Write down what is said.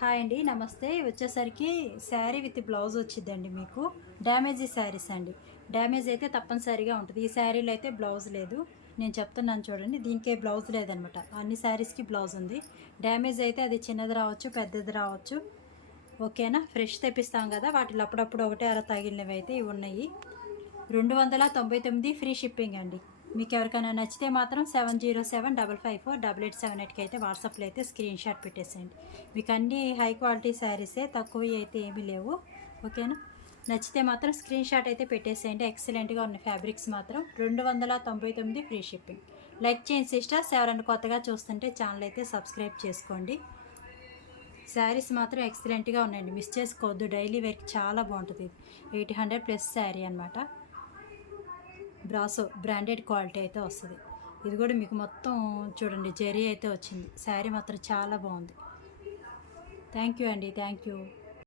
Hi అండి, నమస్తే. వచ్చేసరికి శారీ విత్ బ్లౌజ్ వచ్చిందండి. మీకు డ్యామేజీ శారీస్ అండి. డ్యామేజ్ అయితే తప్పనిసరిగా ఉంటుంది. ఈ శారీలో అయితే బ్లౌజ్ లేదు. నేను చెప్తున్నాను చూడండి, దీనికే బ్లౌజ్ లేదనమాట. అన్ని శారీస్కి బ్లౌజ్ ఉంది. డ్యామేజ్ అయితే అది చిన్నది రావచ్చు, పెద్దది రావచ్చు. ఓకేనా? ఫ్రెష్ తెప్పిస్తాం కదా, వాటిలో అప్పుడప్పుడు ఒకటే అలా తగిలినవి అయితే ఇవి ఉన్నాయి. 299 ఫ్రీ షిప్పింగ్ అండి. మీకు ఎవరికైనా నచ్చితే మాత్రం 7075548878కి అయితే వాట్సాప్లో అయితే స్క్రీన్ షాట్ పెట్టేసేయండి. మీకు అన్ని హై క్వాలిటీ శారీసే, తక్కువ అయితే ఏమీ లేవు. ఓకేనా? నచ్చితే మాత్రం స్క్రీన్ షాట్ అయితే పెట్టేసేయండి. ఎక్సలెంట్గా ఉన్న ఫ్యాబ్రిక్స్ మాత్రం 299 ఫ్రీ షిప్పింగ్. లైక్ చేయండి సిస్టర్స్. ఎవరైనా కొత్తగా చూస్తుంటే ఛానల్ అయితే సబ్స్క్రైబ్ చేసుకోండి. శారీస్ మాత్రం ఎక్సలెంట్గా ఉన్నాయండి, మిస్ చేసుకోవద్దు. డైలీ వేర్కి చాలా బాగుంటుంది. 800+ శారీ అనమాట. బ్రాసో బ్రాండెడ్ క్వాలిటీ అయితే వస్తుంది. ఇది కూడా మీకు మొత్తం చూడండి జరీ అయితే వచ్చింది. శారీ మాత్రం చాలా బాగుంది. థ్యాంక్ యూ అండి, థ్యాంక్ యూ.